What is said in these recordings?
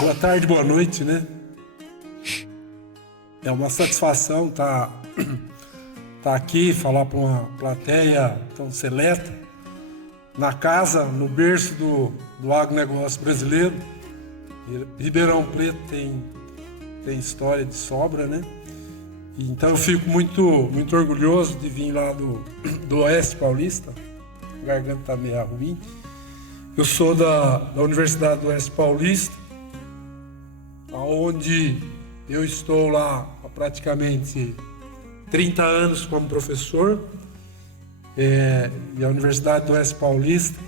Boa tarde, boa noite, né? É uma satisfação estar aqui, falar para uma plateia tão seleta, na casa, no berço do agronegócio brasileiro. Ribeirão Preto tem história de sobra, né? Então eu fico muito orgulhoso de vir lá do Oeste Paulista. A garganta está meio ruim. Eu sou da Universidade do Oeste Paulista, onde eu estou lá há praticamente 30 anos como professor. E a Universidade do Oeste Paulista,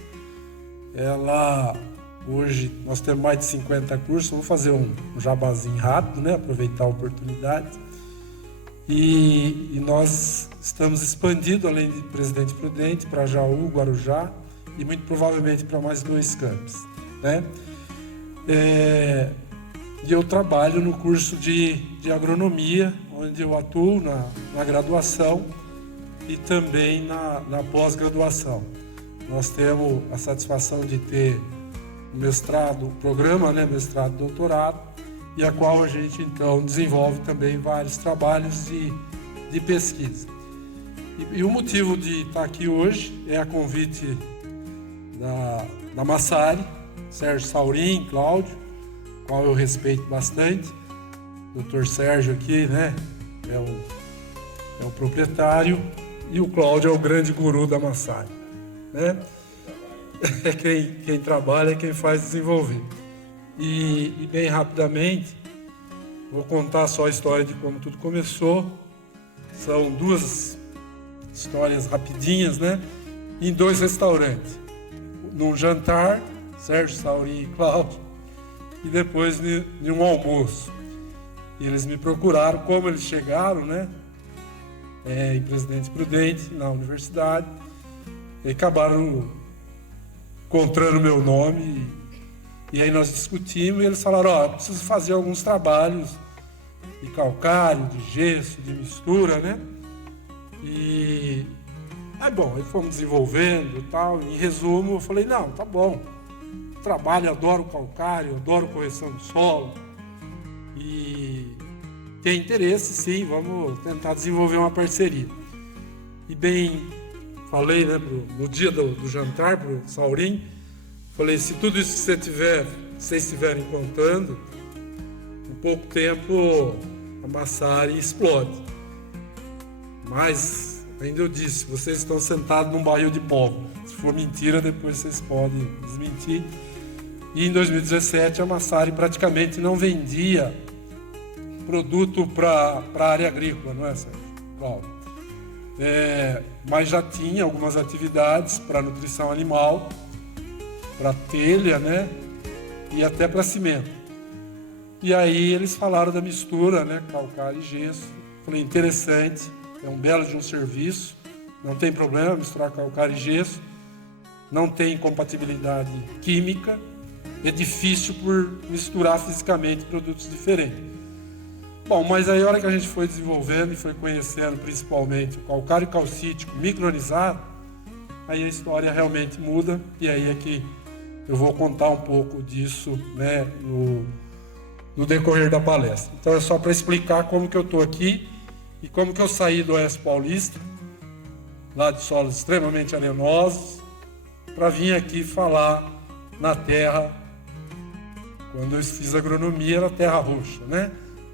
hoje nós temos mais de 50 cursos. Vou fazer um jabazinho rápido, né? Aproveitar a oportunidade. E nós estamos expandindo, além de Presidente Prudente, para Jaú, Guarujá e muito provavelmente para mais 2 campos, né? E eu trabalho no curso de agronomia, onde eu atuo na graduação e também na pós-graduação. Nós temos a satisfação de ter um mestrado, programa, né, mestrado e doutorado, e a qual a gente então desenvolve também vários trabalhos de pesquisa. E o motivo de estar aqui hoje é a convite da Massari, Sérgio Saurim, Cláudio, qual eu respeito bastante. O Dr. Sérgio aqui, né, é o proprietário, e o Cláudio é o grande guru da Massari, né? É quem trabalha, é quem faz desenvolver. E bem rapidamente, vou contar só a história de como tudo começou. São 2 histórias rapidinhas, né? Em 2 restaurantes. Num jantar, Sérgio Saurim e Cláudio, e depois de um almoço. E eles me procuraram, como eles chegaram, né? Em Presidente Prudente, na universidade, e acabaram encontrando meu nome. E aí nós discutimos e eles falaram: eu preciso fazer alguns trabalhos de calcário, de gesso, de mistura, né? E bom, aí fomos desenvolvendo e tal. Em resumo, eu falei: não, tá bom. Trabalho, adoro calcário, adoro correção do solo. E tem interesse, sim, vamos tentar desenvolver uma parceria. E bem, falei, né, no dia do jantar para o Saurim, falei: se tudo isso que vocês estiverem contando, em pouco tempo a Massari explode. Mas, ainda eu disse, vocês estão sentados num barril de pólvora. Se for mentira, depois vocês podem desmentir. E em 2017 a Massari praticamente não vendia produto para a área agrícola, não é, Sérgio? Claro. Mas já tinha algumas atividades para nutrição animal, para telha, né? E até para cimento. E aí eles falaram da mistura, né? Calcário e gesso. Falei: interessante, é um belo de um serviço, não tem problema misturar calcário e gesso, não tem compatibilidade química, é difícil por misturar fisicamente produtos diferentes. Bom, mas aí a hora que a gente foi desenvolvendo e foi conhecendo principalmente o calcário calcítico micronizado, aí a história realmente muda, e aí é que eu vou contar um pouco disso, né, no decorrer da palestra. Então é só para explicar como que eu estou aqui e como que eu saí do Oeste Paulista, lá de solos extremamente arenosos, para vir aqui falar na terra. Quando eu fiz agronomia era terra roxa, né?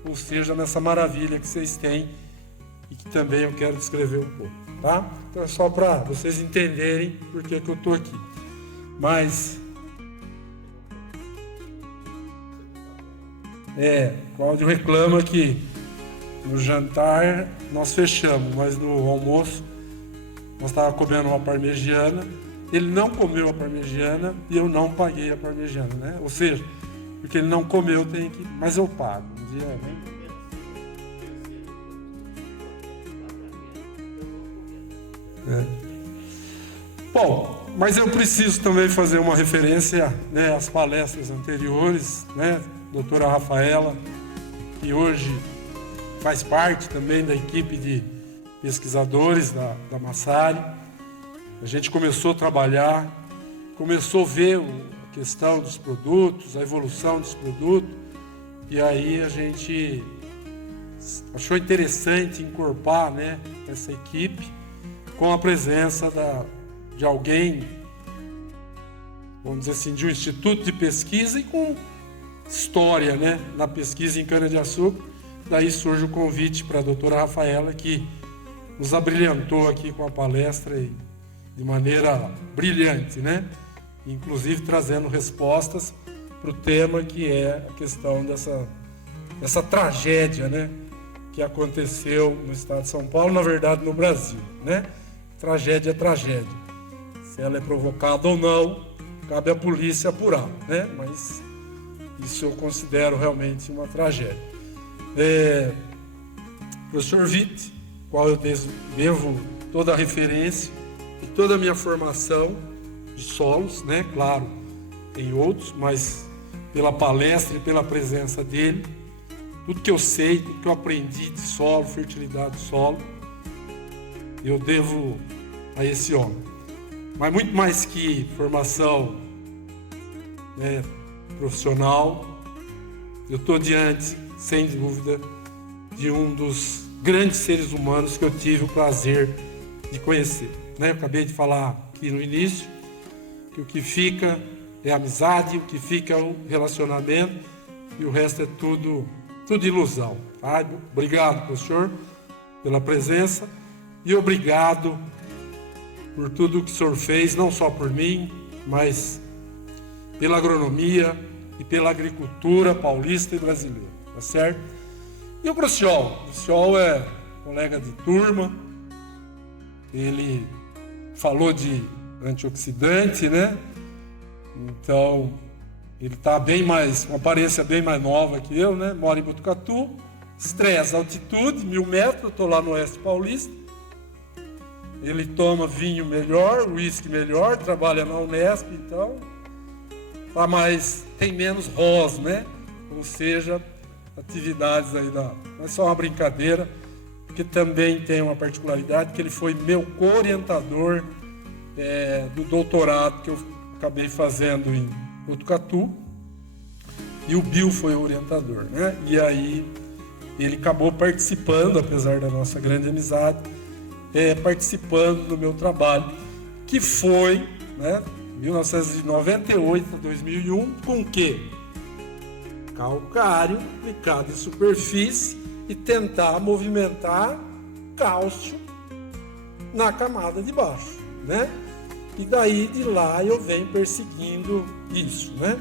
Ou seja, nessa maravilha que vocês têm e que também eu quero descrever um pouco, tá? Então é só para vocês entenderem por que eu estou aqui. Mas Cláudio reclama que no jantar nós fechamos, mas no almoço nós estávamos comendo uma parmegiana. Ele não comeu a parmegiana e eu não paguei a parmegiana, né? Ou seja, porque ele não comeu, mas eu pago. Um dia, né? Bom, mas eu preciso também fazer uma referência, né, às palestras anteriores, né? Doutora Rafaela, que hoje faz parte também da equipe de pesquisadores da Massari. A gente começou a trabalhar, começou a ver questão dos produtos, a evolução dos produtos, e aí a gente achou interessante encorpar, né, essa equipe com a presença de alguém, vamos dizer assim, de um instituto de pesquisa e com história, né, na pesquisa em cana-de-açúcar. Daí surge o convite para a doutora Rafaela, que nos abrilhantou aqui com a palestra e de maneira brilhante, né? Inclusive trazendo respostas para o tema que é a questão dessa tragédia, né, que aconteceu no estado de São Paulo, na verdade no Brasil, né? Tragédia é tragédia. Se ela é provocada ou não, cabe à polícia apurar, né? Mas isso eu considero realmente uma tragédia. Professor Witt, qual eu devo toda a referência e toda a minha formação de solos, né? Claro, tem outros, mas pela palestra e pela presença dele, tudo que eu sei, tudo que eu aprendi de solo, fertilidade de solo, eu devo a esse homem. Mas muito mais que formação, né, profissional, eu estou diante, sem dúvida, de um dos grandes seres humanos que eu tive o prazer de conhecer, né? Eu acabei de falar aqui no início que o que fica é amizade, o que fica é o relacionamento e o resto é tudo ilusão. Tá? Obrigado, professor, pela presença e obrigado por tudo que o senhor fez, não só por mim, mas pela agronomia e pela agricultura paulista e brasileira, tá certo? E o Cruciol é colega de turma, ele falou de antioxidante, né? Então, ele está bem mais, com aparência bem mais nova que eu, né? Mora em Botucatu, estresse, altitude, 1000 metros, eu estou lá no Oeste Paulista. Ele toma vinho melhor, uísque melhor, trabalha na Unesp, então tá mais, tem menos ROS, né? Ou seja, atividades aí mas só uma brincadeira, porque também tem uma particularidade que ele foi meu co-orientador do doutorado que eu acabei fazendo em Botucatu, e o Bill foi o orientador, né? E aí ele acabou participando, apesar da nossa grande amizade, participando do meu trabalho, que foi, né, 1998 a 2001, com o quê? Calcário aplicado em superfície e tentar movimentar cálcio na camada de baixo, né? E daí de lá eu venho perseguindo isso, né?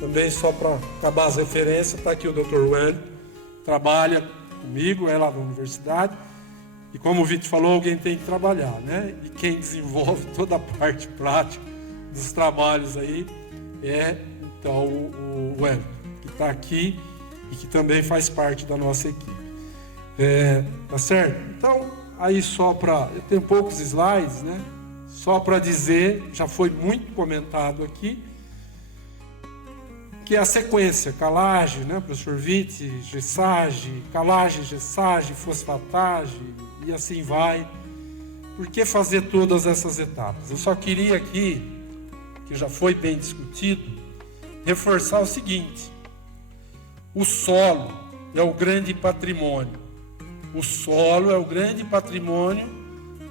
Também só para acabar as referências, está aqui o Dr. Wellington, trabalha comigo, é lá da universidade, e como o Vitor falou, alguém tem que trabalhar, né? E quem desenvolve toda a parte prática dos trabalhos aí é, então, o Wellington, que está aqui e que também faz parte da nossa equipe. Tá certo? Então, aí só para... Eu tenho poucos slides, né? Só para dizer, já foi muito comentado aqui, que é a sequência, calagem, né, professor Witt, gessagem, calagem, gessagem, fosfatagem, e assim vai. Por que fazer todas essas etapas? Eu só queria aqui, que já foi bem discutido, reforçar o seguinte: o solo é o grande patrimônio. O solo é o grande patrimônio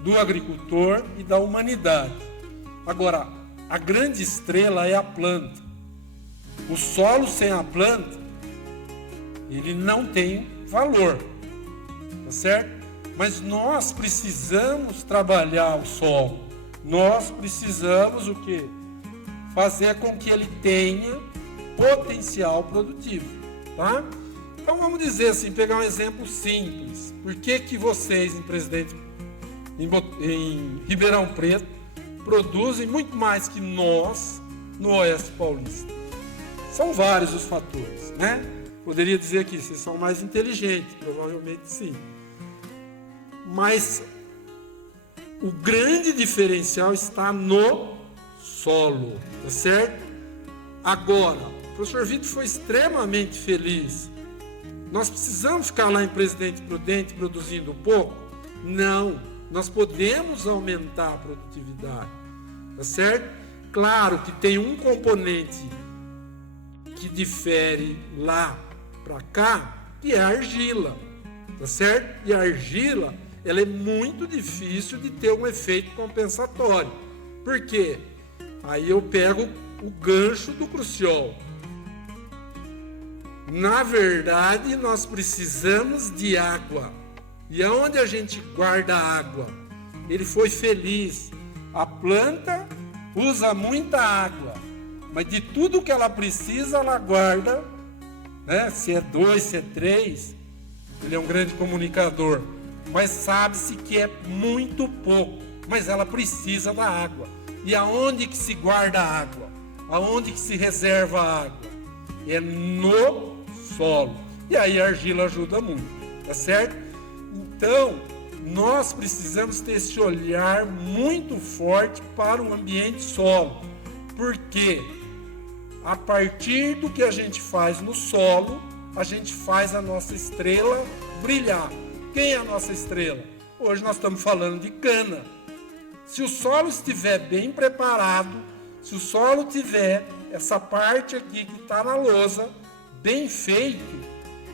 do agricultor e da humanidade. Agora, a grande estrela é a planta. O solo sem a planta, ele não tem valor, tá certo? Mas nós precisamos trabalhar o solo. Nós precisamos o quê? Fazer com que ele tenha potencial produtivo, tá? Então vamos dizer assim, pegar um exemplo simples. Por que vocês em Ribeirão Preto produzem muito mais que nós no Oeste Paulista? São vários os fatores, né? Poderia dizer que vocês são mais inteligentes, provavelmente sim. Mas o grande diferencial está no solo, tá certo? Agora, o professor Vitor foi extremamente feliz. Nós precisamos ficar lá em Presidente Prudente produzindo pouco? Não, nós podemos aumentar a produtividade, tá certo? Claro que tem um componente que difere lá para cá, que é a argila, tá certo? E a argila, ela é muito difícil de ter um efeito compensatório. Por quê? Aí eu pego o gancho do Cruciol. Na verdade, nós precisamos de água. E aonde a gente guarda água? Ele foi feliz. A planta usa muita água, mas de tudo que ela precisa, ela guarda, né? Se é 2, se é 3, ele é um grande comunicador, mas sabe-se que é muito pouco, mas ela precisa da água. E aonde que se guarda a água? Aonde que se reserva a água? É no solo. E aí a argila ajuda muito, tá certo? Então, nós precisamos ter esse olhar muito forte para o ambiente solo. Porque a partir do que a gente faz no solo, a gente faz a nossa estrela brilhar. Quem é a nossa estrela? Hoje nós estamos falando de cana. Se o solo estiver bem preparado, se o solo tiver essa parte aqui que está na lousa bem feito,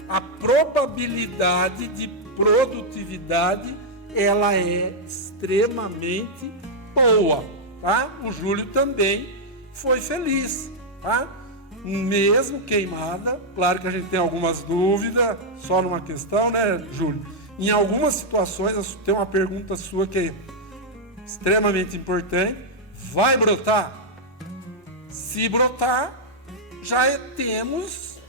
a probabilidade de produtividade ela é extremamente boa, tá? O Júlio também foi feliz, tá? Mesmo queimada, claro que a gente tem algumas dúvidas, só numa questão, né, Júlio? Em algumas situações, tem uma pergunta sua que é extremamente importante: vai brotar? Se brotar, já temos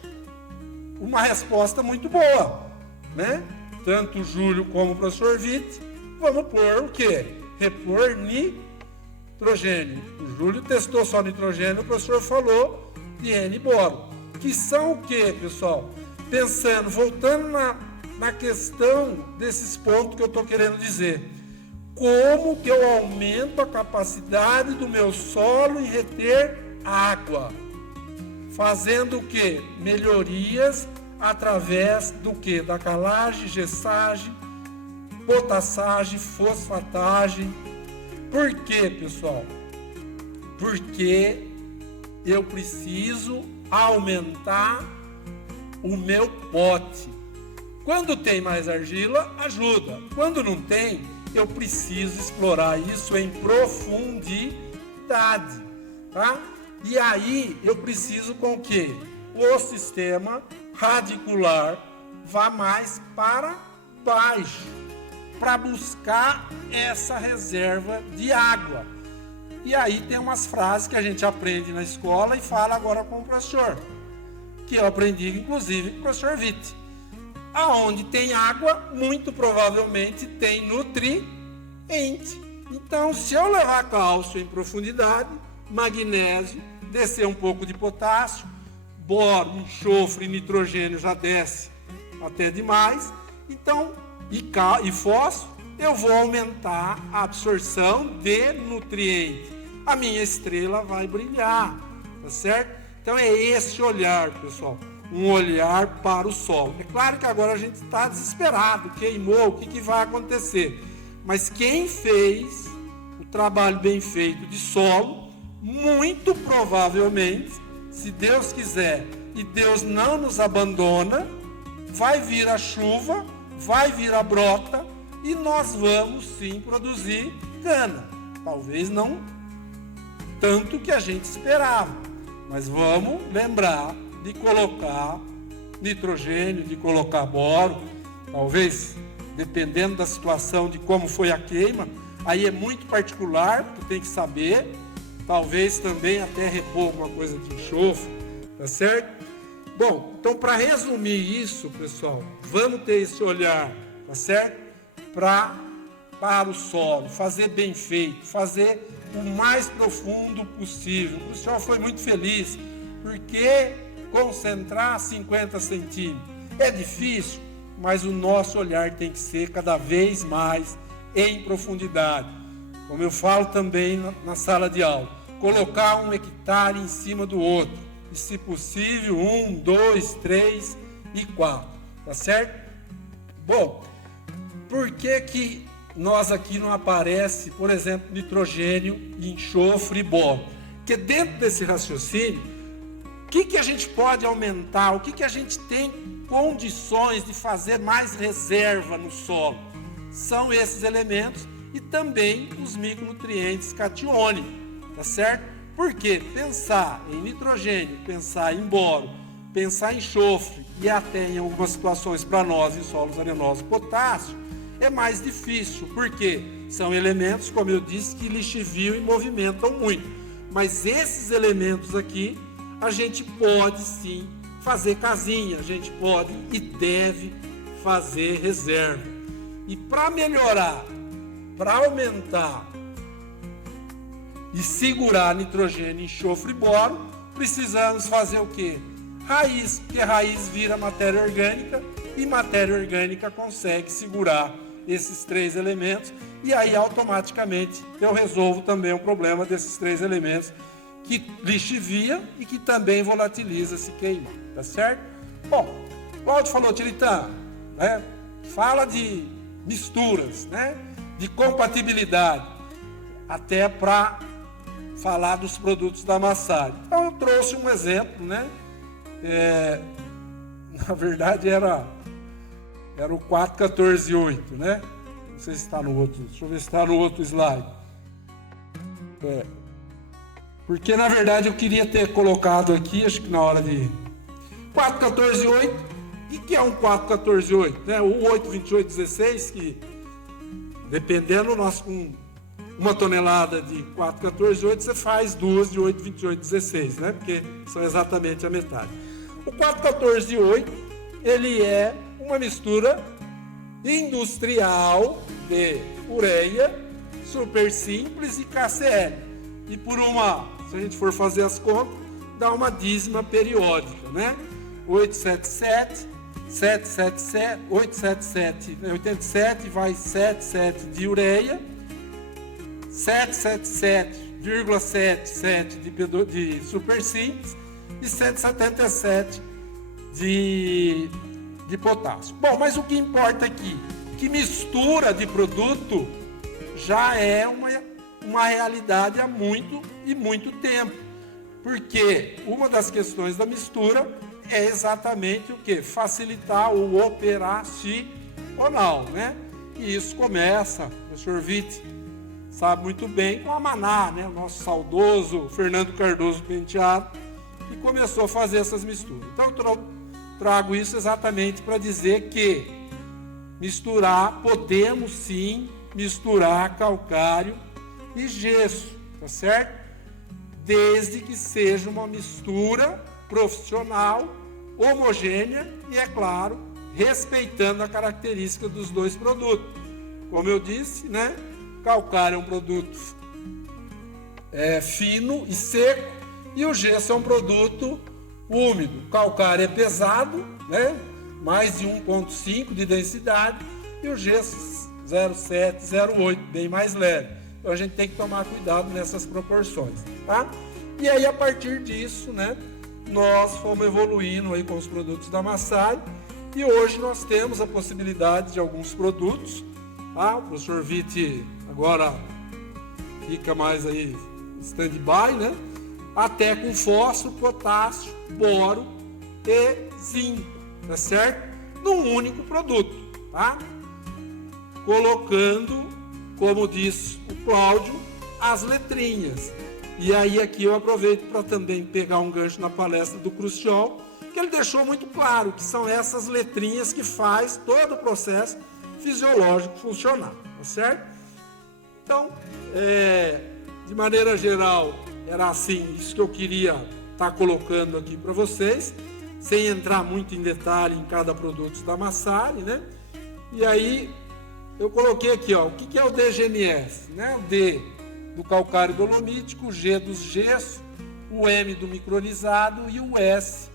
uma resposta muito boa, né? Tanto o Júlio como o professor Witt, vamos pôr o quê? Repor nitrogênio. O Júlio testou só nitrogênio, o professor falou de N-boro. Que são o quê, pessoal? Pensando, voltando na questão desses pontos que eu estou querendo dizer. Como que eu aumento a capacidade do meu solo em reter água? Fazendo o quê? Melhorias através do quê? Da calagem, gessagem, potassagem, fosfatagem. Por quê, pessoal? Porque eu preciso aumentar o meu pote. Quando tem mais argila, ajuda. Quando não tem, eu preciso explorar isso em profundidade, tá? E aí eu preciso com o quê? O sistema radicular vá mais para baixo, para buscar essa reserva de água. E aí tem umas frases que a gente aprende na escola e fala agora com o professor, que eu aprendi inclusive com o professor Witt. Aonde tem água, muito provavelmente tem nutriente. Então, se eu levar cálcio em profundidade, magnésio, descer um pouco de potássio, boro, enxofre e nitrogênio já desce até demais, então, e fósforo, eu vou aumentar a absorção de nutrientes. A minha estrela vai brilhar, tá certo? Então é esse olhar, pessoal, um olhar para o solo. É claro que agora a gente está desesperado, queimou, o que vai acontecer? Mas quem fez o trabalho bem feito de solo, muito provavelmente, se Deus quiser e Deus não nos abandona, vai vir a chuva, vai vir a brota e nós vamos sim produzir cana. Talvez não tanto que a gente esperava, mas vamos lembrar de colocar nitrogênio, de colocar boro, talvez dependendo da situação de como foi a queima, aí é muito particular, tu tem que saber, talvez também até repor alguma coisa de enxofre, tá certo? Bom, então para resumir isso, pessoal, vamos ter esse olhar, tá certo? Para o solo, fazer bem feito, fazer o mais profundo possível. O senhor foi muito feliz, porque concentrar 50 centímetros é difícil, mas o nosso olhar tem que ser cada vez mais em profundidade. Como eu falo também na sala de aula, colocar 1 hectare em cima do outro, e se possível 1, 2, 3 e 4, tá certo? Bom, por que nós aqui não aparece, por exemplo, nitrogênio, enxofre e boro? Porque dentro desse raciocínio, o que a gente pode aumentar, o que a gente tem condições de fazer mais reserva no solo? São esses elementos e também os micronutrientes catiônicos, tá certo? Porque pensar em nitrogênio, pensar em boro, pensar em enxofre e até em algumas situações para nós em solos arenosos potássio é mais difícil, porque são elementos, como eu disse, que lixiviam e movimentam muito. Mas esses elementos aqui, a gente pode sim fazer casinha, a gente pode e deve fazer reserva. E para melhorar, para aumentar e segurar nitrogênio, enxofre e boro, precisamos fazer o quê? Raiz, porque raiz vira matéria orgânica e matéria orgânica consegue segurar esses 3 elementos e aí automaticamente eu resolvo também o problema desses 3 elementos que lixivia e que também volatiliza se queima, tá certo? Bom, o Cláudio falou, Tiritã, né? Fala de misturas, né? De compatibilidade, até para falar dos produtos da Massari. Então eu trouxe um exemplo, né? Na verdade era o 4,14,8, né? Não sei se está no outro, deixa eu ver se está no outro slide. Porque na verdade eu queria ter colocado aqui, acho que na hora de 4,14,8. O que é um 4,14,8? Né? O 8,28,16, que dependendo nós com uma tonelada de 4,14,8, você faz 2 de 8,28,16, né? Porque são exatamente a metade. O 4,14,8, ele é uma mistura industrial de ureia, super simples e KCl. E por se a gente for fazer as contas, dá uma dízima periódica, né? 877, 777, 877, 87 vai 77 de ureia, 777,77 de super simples e 177 de potássio. Bom, mas o que importa aqui, que mistura de produto já é uma realidade há muito tempo, porque uma das questões da mistura é exatamente o que? Facilitar o operacional, né? E isso começa, o professor Witt sabe muito bem, com a Maná, né? O nosso saudoso Fernando Cardoso Penteado, que começou a fazer essas misturas. Então eu trago isso exatamente para dizer que podemos sim misturar calcário e gesso, tá certo? Desde que seja uma mistura profissional, homogênea e, é claro, respeitando a característica dos 2 produtos. Como eu disse, né? Calcário é um produto fino e seco e o gesso é um produto úmido. O calcário é pesado, né? Mais de 1,5 de densidade e o gesso 0,7, 0,8, bem mais leve. Então a gente tem que tomar cuidado nessas proporções, tá? E aí a partir disso, né, nós fomos evoluindo aí com os produtos da Massari e hoje nós temos a possibilidade de alguns produtos, tá? O professor Witt agora fica mais aí stand-by, né? Até com fósforo, potássio, boro e zinco, tá certo? Num único produto, tá? Colocando, como disse o Cláudio, as letrinhas. E aí aqui eu aproveito para também pegar um gancho na palestra do Cruciol, que ele deixou muito claro que são essas letrinhas que faz todo o processo fisiológico funcionar, tá certo? Então, de maneira geral, era assim, isso que eu queria estar colocando aqui para vocês, sem entrar muito em detalhe em cada produto da Massari, né? E aí eu coloquei aqui, ó, o que é o DGMS, né? O D do calcário dolomítico, o G dos gesso, o M do micronizado e o S,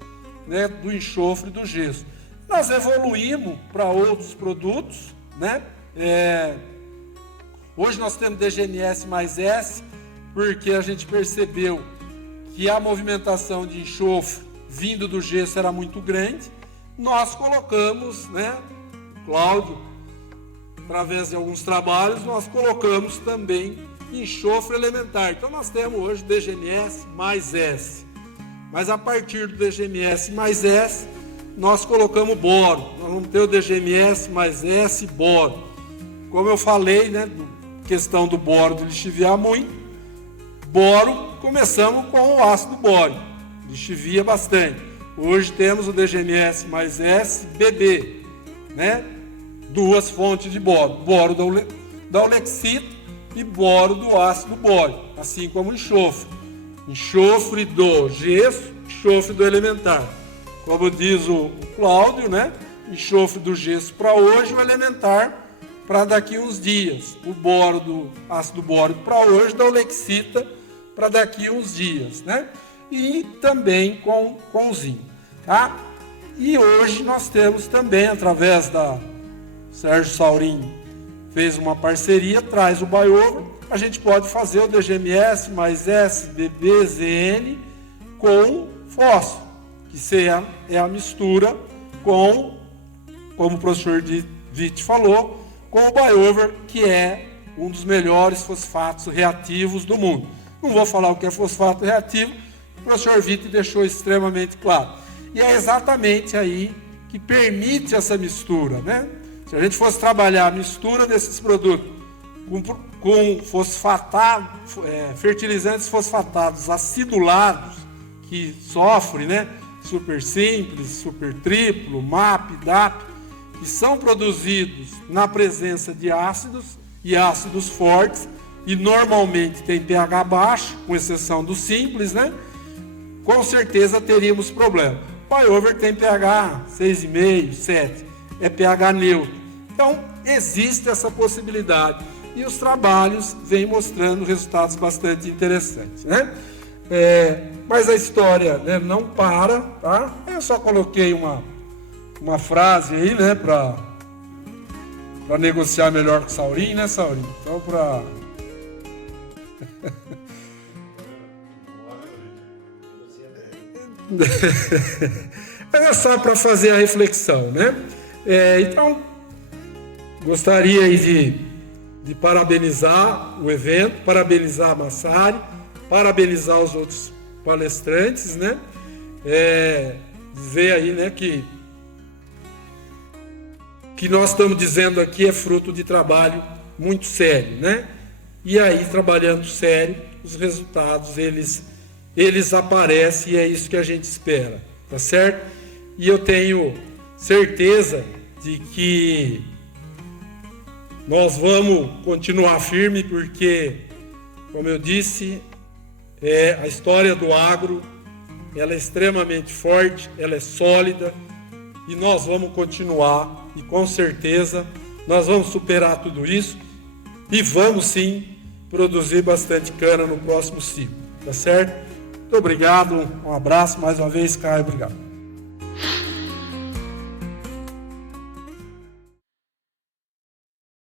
né, do enxofre do gesso. Nós evoluímos para outros produtos, né? Hoje nós temos DGMS mais S, porque a gente percebeu que a movimentação de enxofre vindo do gesso era muito grande. Nós colocamos, né, Cláudio, através de alguns trabalhos, nós colocamos também enxofre elementar. Então nós temos hoje DGMS mais S. Mas a partir do DGMS mais S, nós colocamos boro. Nós vamos ter o DGMS mais S boro. Como eu falei, né, questão do boro de lixiviar muito. Boro, começamos com o ácido bórico, lixivia bastante. Hoje temos o DGMS mais S BB, né? Duas fontes de boro. Boro da Olexito e boro do ácido bórico, assim como o enxofre. Enxofre do gesso, enxofre do elementar. Como diz o Cláudio, né? Enxofre do gesso para hoje, o elementar para daqui uns dias. O boro do ácido bórico para hoje, da Olexita para daqui uns dias, né? E também com o zinco, tá? E hoje nós temos também, através da Sérgio Saurim, fez uma parceria, traz o BioOver, a gente pode fazer o DGMS mais S, BB, ZN com fósforo, que é a mistura com, como o professor Witt falou, com o BioOver, que é um dos melhores fosfatos reativos do mundo. Não vou falar o que é fosfato reativo, o professor Witt deixou extremamente claro. E é exatamente aí que permite essa mistura, né? Se a gente fosse trabalhar a mistura desses produtos com fertilizantes fosfatados acidulados, que sofrem, né? Super simples, super triplo, MAP, DAP, que são produzidos na presença de ácidos e ácidos fortes, e normalmente tem pH baixo, com exceção do simples, né? Com certeza teríamos problema. O BioOver tem pH 6,5, 7, é pH neutro. Então, existe essa possibilidade. E os trabalhos vêm mostrando resultados bastante interessantes, né? Mas a história, né, não para, tá? Eu só coloquei uma frase aí, né, para negociar melhor com o Saurim, né, Saurim? Então, é só para fazer a reflexão, né? Então, gostaria aí de parabenizar o evento, parabenizar a Massari, parabenizar os outros palestrantes, né? Dizer aí, né, que nós estamos dizendo aqui é fruto de trabalho muito sério, né? E aí, trabalhando sério, os resultados, eles aparecem, e é isso que a gente espera, tá certo? E eu tenho certeza de que nós vamos continuar firme, porque, como eu disse, a história do agro, ela é extremamente forte, ela é sólida, e nós vamos continuar, e com certeza nós vamos superar tudo isso, e vamos sim produzir bastante cana no próximo ciclo, tá certo? Muito obrigado, um abraço mais uma vez, Caio, obrigado.